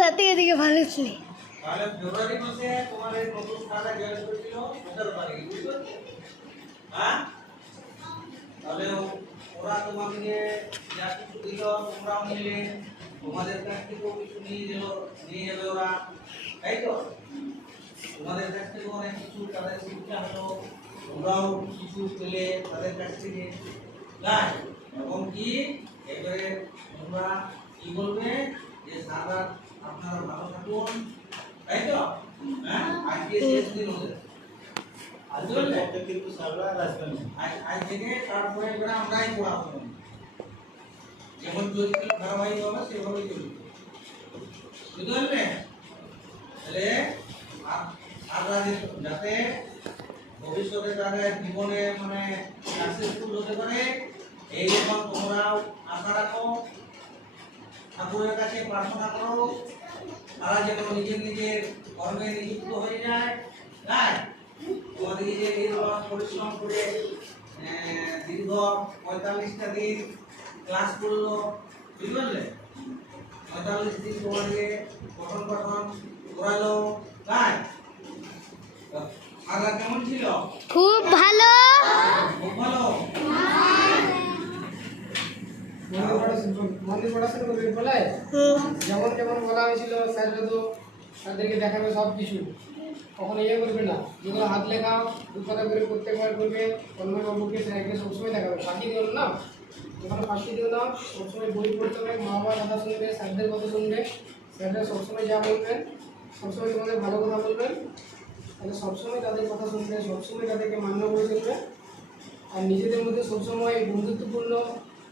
রাতে এদিকে ভালো ছিল। তাহলে ফেব্রুয়ারি মাসে তোমাদের নতুন খাতা জয়েন করেছিল 15 তারিখে, বুঝছো? হ্যাঁ, তাহলে ওরা তোমাকে যা কিছু দিল তোমরাও নিলে, তোমাদের কাছ থেকেও কিছু নিয়ে যাবে ওরা, তাই তো? তোমাদের কাছ থেকে অনেক কিছু তাদের শিক্ষা হলো, তোমরাও কিছু পেলে তাদের কাছ থেকে, তাই? এবং কি এবারে তোমরা কি বলবে যে সারা আপনারা ভালো থাকুন, তাই তো? হ্যাঁ, আজকে শেষ দিন ওদের, আজকে কিন্তু সারা আসবেন, আজ থেকে তারপরে এবারে আমরাই পড়াবো, যেমন চলছিল ধারাবাহিক হবে সেভাবেই চলবে, বুঝতে পারলে? তাহলে আমরা যাতে ভবিষ্যতে তাদের জীবনে মানে সাকসেসফুল হতে পারে এই রকম তোমরাও আশা রাখো, ঠাকুরের কাছে প্রার্থনা করো, তারা যেন নিজের কর্মে নিযুক্ত হয়ে যায়, তাই তোমাদের যে নির্বাণ পরিশ্রম করে দীর্ঘ 45টা দিন ক্লাস করলো, বুঝতে পারলে? 45 দিন তোমাদেরকে পঠন করালো, তাই? আগা কেমন ছিল? খুব ভালো। খুব ভালো। মন্দির পড়াশোনা করবে বলে যেমন যেমন বলা হয়েছিল স্যাররা তো তাদেরকে দেখাবে সব কিছু, কখনো ইয়ে করবে না, যেগুলো হাত লেখা দুপাতা করে প্রত্যেকবার করবে, কর্মবাবুকে স্যারকে সবসময় দেখাবে, ফাঁকি দিও না, ওখানে ফাঁকি দিও না, সবসময় বই পড়তে হবে, মা বাবার কথা শুনবে, স্যারদের কথা শুনবে, স্যাররা সবসময় যা বলবেন সবসময় তোমাদের ভালো কথা বলবেন, তাহলে সবসময় তাদের কথা শুনবে, সবসময় তাদেরকে মান্য করে চলবে, আর নিজেদের মধ্যে সবসময় বন্ধুত্বপূর্ণ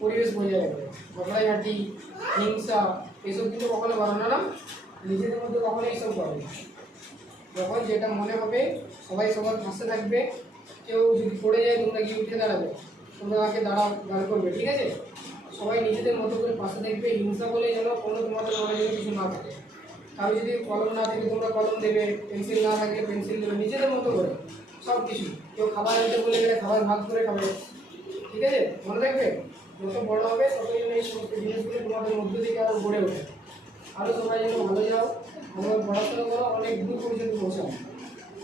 পরিবেশ বজায় রাখবে, ঝগড়াঝাটি হিংসা এসব কিন্তু কখনো বাড়ানো না, নিজেদের মধ্যে কখনো এইসব করবে না, যখন যেটা মনে হবে সবাই সবার পাশে থাকবে, কেউ যদি পড়ে যায় তোমরা গিয়ে উঠে দাঁড়াবে, তোমরা তাকে দাঁড় করবে, ঠিক আছে? সবাই নিজেদের মতো করে পাশে থাকবে, হিংসা বলে যেন কোনো তোমাদের মনে যেন কিছু না থাকে, কারো যদি কলম না থাকে তোমরা কলম দেবে, পেন্সিল না থাকলে পেন্সিল দেবে, নিজেদের মতো করে সব কিছু, কেউ খাবার আনতে বলে গেলে খাবার ভাগ করে খাবে, ঠিক আছে? মনে রাখবে যত বড় হবে ততই যেন এই সমস্ত জিনিসগুলো তোমাদের মধ্য থেকে আরও গড়ে ওঠে, আরও সবাই যেন ভালো যাও, ভালোভাবে পড়াশোনা করো, অনেক দূর পর্যন্ত পৌঁছাও,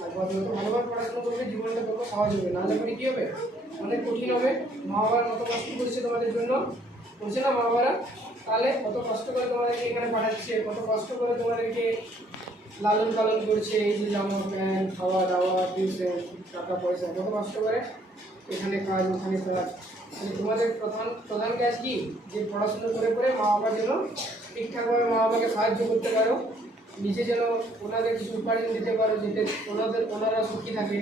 আর যত ভালোভাবে পড়াশোনা করবে জীবনটা তত সহজ হবে, না হলে কী হবে অনেক কঠিন হবে, মা বাবার মতো কষ্ট করছে তোমাদের জন্য, করছে না মা বাবারা? তাহলে কত কষ্ট করে তোমাদেরকে এখানে পাঠাচ্ছে, কত কষ্ট করে তোমাদেরকে লালন পালন করছে, এই যে জামা প্যান্ট খাওয়া দাওয়া টিউশন টাকা পয়সা কত কষ্ট করে, এখানে কাজ ওখানে কাজ, তোমাদের প্রধান কাজ কি যে পড়াশোনা করে করে মা বাবা যেন ঠিকঠাকভাবে মা বাবাকে সাহায্য করতে পারো, নিজে যেন ওনাদের কিছু উপার্জন দিতে পারো, যাতে ওনারা সুখী থাকে,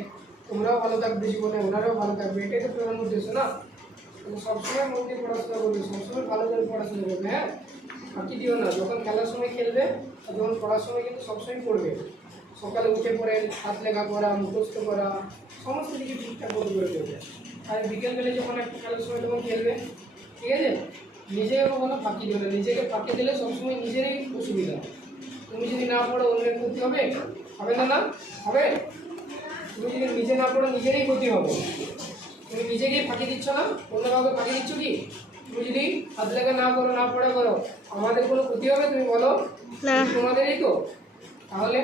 তোমরাও ভালো থাকবে জীবনে, ওনারাও ভালো থাকবে, এটাই তো প্রধান উদ্দেশ্য না? সবসময় মন দিয়ে পড়াশোনা করবে, সবসময় ভালো করে পড়াশোনা করবে, হ্যাঁ, ফাঁকি দিও না, যখন খেলার সময় খেলবে আর যখন পড়ার সময় কিন্তু সবসময় পড়বে, সকালে উঠে পড়ে হাত লেখা করা, মুখস্থ করা, সমস্ত কিছু ঠিকঠাক মতো করে করবে, আর বিকেলবেলা যখন একটু খেলার সময় তখন খেলবে, ঠিক আছে? নিজেকে কখনো ফাঁকি দিও না, নিজেকে ফাঁকি দিলে সবসময় নিজেরই অসুবিধা, তুমি যদি না পড়ো অন্যের ক্ষতি হবে, হবে না? না হবে? তুমি যদি নিজে না পড়ো নিজেরই ক্ষতি হবে, তুমি নিজেকেই ফাঁকি দিচ্ছ না, অন্য কাউকে ফাঁকি দিচ্ছ কি? তুমি যদি হাত লেখা না করো, না পড়া করো, আমাদের কোনো ক্ষতি হবে তুমি বলো? তোমাদেরই তো। তাহলে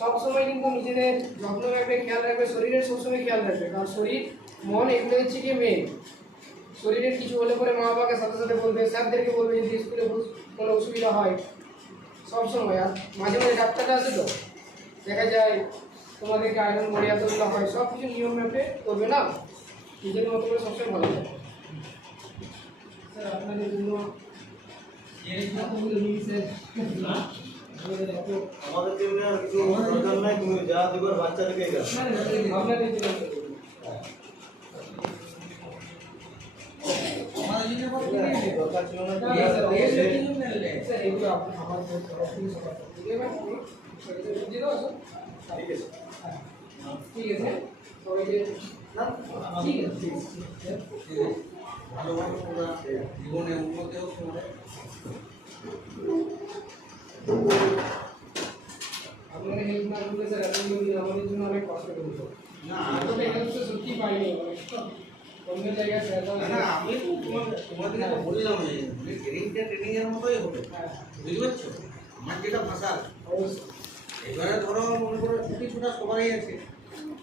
সবসময় কিন্তু নিজেদের যত্ন রাখবে, খেয়াল রাখবে, শরীরের সবসময় খেয়াল রাখবে, কারণ শরীর মন এগুলো হচ্ছে কি মেন, শরীরের কিছু হলে পরে মা বাবাকে সাথে সাথে বলবে, স্যারদেরকে বলবে যদি স্কুলে কোনো অসুবিধা হয় সবসময়, আর মাঝে মাঝে ডাক্তাররা আসে তো দেখা যায় তোমাদেরকে আয়রন মরিয়া তোলা হয়, সব কিছু নিয়ম মেপে করবে না, নিজের মতো করে সবসময় ভালো থাকে। স্যার আপনাদের জন্য আমাদের জন্য কিছু দরকার নাই, তুমি যা দিবার বাচ্চাদেরকে আপনাদের জন্য দরকার ছিল না, স্যার এগুলো আমার ঠিক আছে? ঠিক আছে সবাই যে ঠিক আছে, ভালোভাবে তোমরা জীবনে উন্নতি হোক তোমাদের। আপনারা হেল্প না করলে স্যার এতদিন আমাদের জন্য অনেক কষ্ট করতো, না এতটা হেল্প তো সত্যি পাইনি। অন্য জায়গায় না আমি তো তোমাদেরকে তো বললাম যে ট্রেনিং এর মতোই হবে, বুঝতে পারছো? আমার যেটা ভাষা এবারে ধরো মনে করো ছুটি ছুটা সবারই আছে,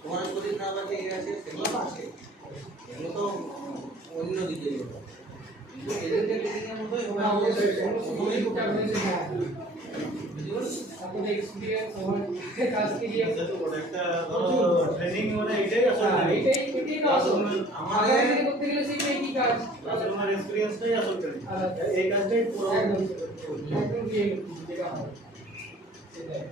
তোমার শরীর খারাপ আছে এই আছে সেগুলো তো আছে, এগুলো তো অন্য দিকে যাবে। কিন্তু ট্রেনিং এর মতোই হবে, প্রথমেই করতে হবে। আপনাদের এক্সপিরিয়েন্স আমার কাজ থেকে একটা ধরো ট্রেনিং মানে এটাই আসলে এটাই না আসল আমাদের করতে গেলে সেটাই কি কাজ আমার এক্সপেরিয়েন্সটাই আসল ট্রেনিং, এই কাজটাই পুরো একদম কি যেটা হয় সেটাই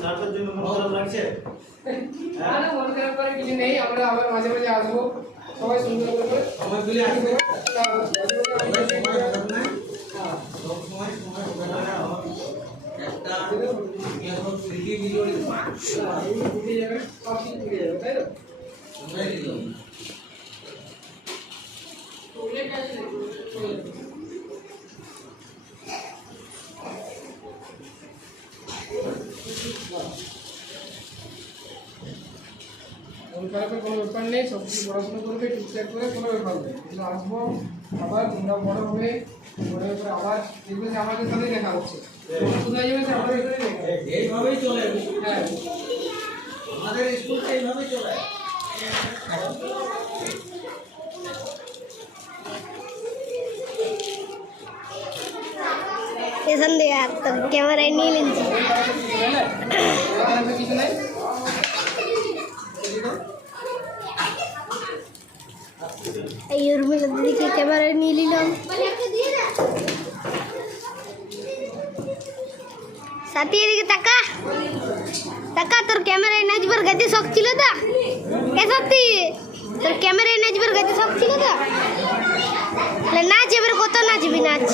স্যারদের জন্য মন খারাপ লাগছে। না মন খারাপ করার কিছু নেই, আমরা আবার মাঝে মাঝে আসবো, সবাই সুন্দর করে সময় পেলে আসবে, হ্যাঁ সব সময় সময় হবে না। একটা স্মৃতি দিল উঠে যাবে, সব কিছু উঠে যাবে, তাই তো? সময় দিল ওগুলোই কাজ নেই, চলে যাবে। মন খারাপের কোনো ব্যাপার নেই, সব কিছু পড়াশোনা করবে ঠিকঠাক করে, কোনো ব্যাপার নেই। কিন্তু আসবো আবার, তোমরা বড় হবে, বড় হয়ে পরে আবার দেখবে যে আমাদের সাথেই দেখা হচ্ছে, কোথায় যাবে যে আমাদের সাথেই দেখা হবে। এইভাবেই চলে, হ্যাঁ আমাদের স্কুলটা এইভাবেই চলে। এখান দিয়ে আর তোর ক্যামেরায় নিয়ে নিচ্ছি। কিছু নাই এই উর্মিলা দিদিকে ক্যামেরায় নিয়ে নিলাম। সাথী এদিকে তাকা তাকা, তোর ক্যামেরায় নাচবার গাছে শখ ছিল তো? এ সত্যি তোর ক্যামেরায় নাচবার গাছে শখ ছিল তো? নাচ এবার কত নাচবি নাচ।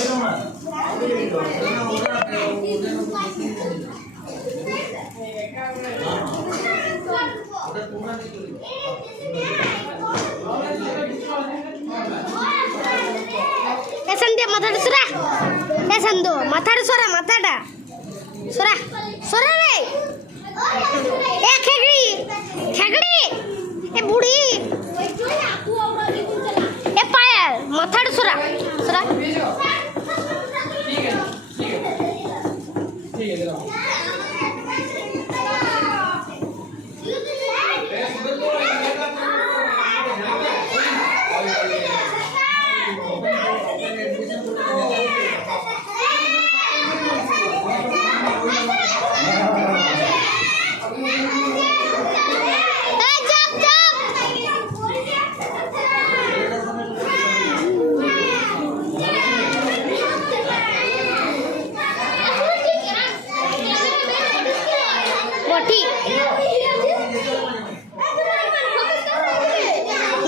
মাথাটা সরা, সন্দু মাথাটা সরা, মাথাটা সরা সরা রে। এ খেগড়ি খেগড়ি, এ বুড়ি, এ পায়াল মাথাটা সরা সরা। ঠিক আছে ঠিক আছে দাও।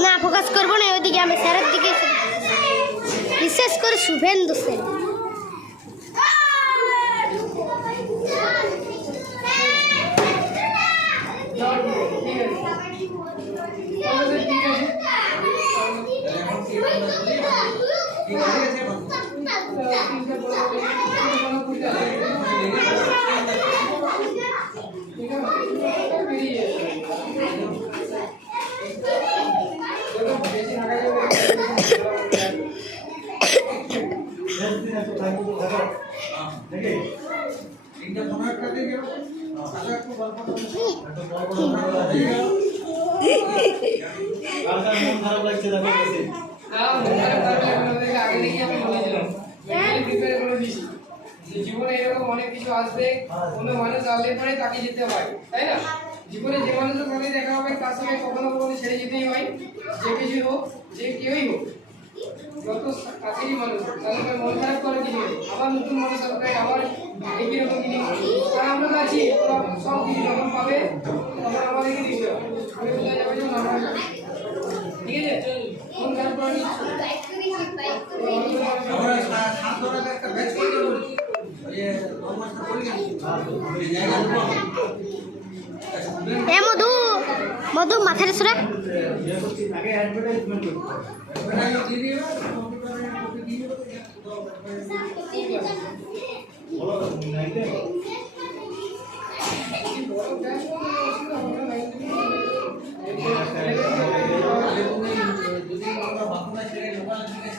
না ফোকাস করবো না ওইদিকে, আমি স্যারের দিকে, বিশেষ করে শুভেন্দু স্যার। মন খারাপ লাগছে দেখো কাছে। আগে থেকে আমি বলেছিলাম প্রিপেয়ার করে দিয়েছি যে জীবনে এরকম অনেক কিছু আসবে, কোনো মানুষ আসলে পরে তাকে যেতে হয়, তাই না? জীবনে যে মানুষের সাথে দেখা হবে তার সঙ্গে কখনো কখনো ছেড়ে যেতেই হয়, যে কিছু হোক, যে কেউই হোক, যত কাছেরই মানুষ, তাদের মন খারাপ করার কিছু নেই। আবার নতুন মানুষ আসবে, আবার একই রকম জিনিস, আর আমরা তো আছি, ওরা সব কিছু যখন পাবে তখন আমাদেরকে দিতে হবে, আমি বোঝা যাবে যে আমরা, ঠিক আছে? মন খারাপ করার কিছু আমরা ছাত্ররা একটা ব্যাচ করে বলছি যে কমার্সটা পড়ি এই জায়গা দেবো। এ মধু মধু মাথাটা সরা। আগে অ্যাডভার্টাইজমেন্ট করতে হবে। এটা দিয়ে দিও, কম্পিউটারে কপি দিয়ে দিও, বলো নাইতে বড় ব্যাংক ছিল আমরা 90 যদি আমরা বাঁকুড়া ছেড়ে লোকাল দিকে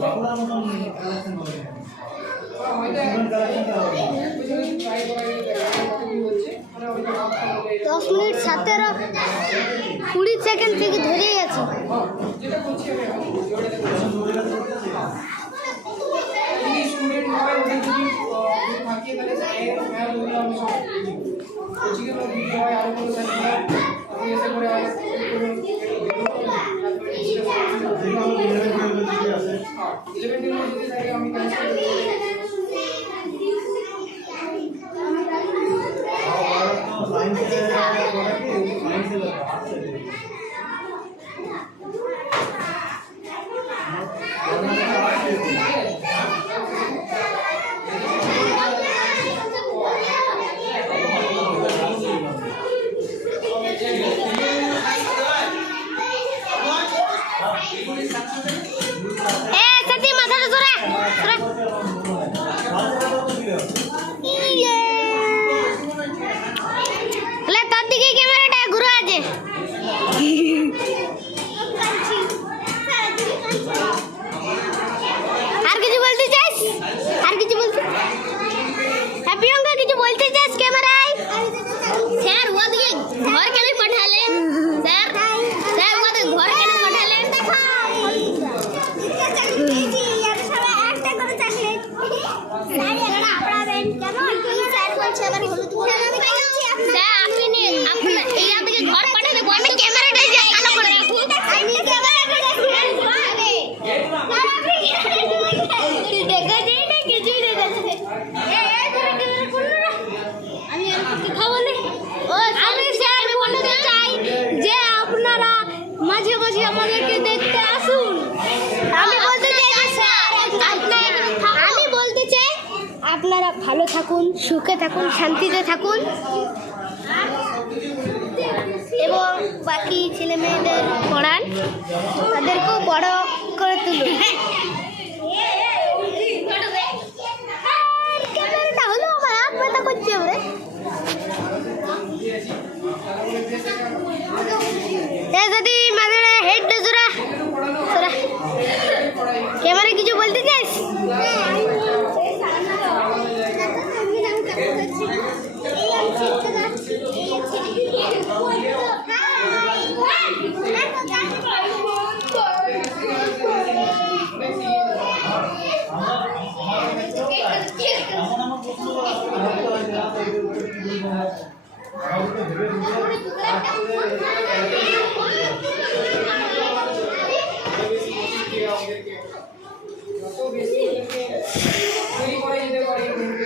বাঁকুড়ার মতন কালেকশন হবে হয়তো ট্রাই করা হচ্ছে মানে ওইটা 10 মিনিট 17 20 সেকেন্ড থেকে ধরে আছে। যেটা বলছি আমি যদি স্টুডেন্ট হয় ওটা যদি থাকিয়ে তাহলে সায়েন্স ম্যাথ ওগুলো আমি সব কোচিংয়ের মধ্যে দিতে হয় আরও কোনো সাবজেক্ট আমি এসে করে আর ইলেভেন যদি থাকে আমি কাজ করতে সাথী মাথাটা ধরে তোর দিকে ক্যামেরাটা ঘুরে আছে। আর কিছু বলতে চাস? আর কিছু বলতে প্রিয়ঙ্কা কিছু বলতে চাস ক্যামেরায়? স্যার ওদিকে ঘর কেন পাঠালেন? স্যার স্যার ওদিকে ঘর কেন পাঠালেন? মাঝে মাঝে আমাদেরকে দেখতে আসুন। আমি বলতে চাই আপনারা ভালো থাকুন, সুখে থাকুন, শান্তিতে থাকুন এবং বাকি ছেলে মেয়েদের পড়ান, তাদেরকেও বড় করে তুলুন। ক্যামেরাটা হলো আমার হাত ব্যথা করছে ওরে। যদি মাঝে হেড জোড়া ক্যামেরা কিছু বলতে চাস? যত বেশি তৈরি করা যেতে পারে এগারো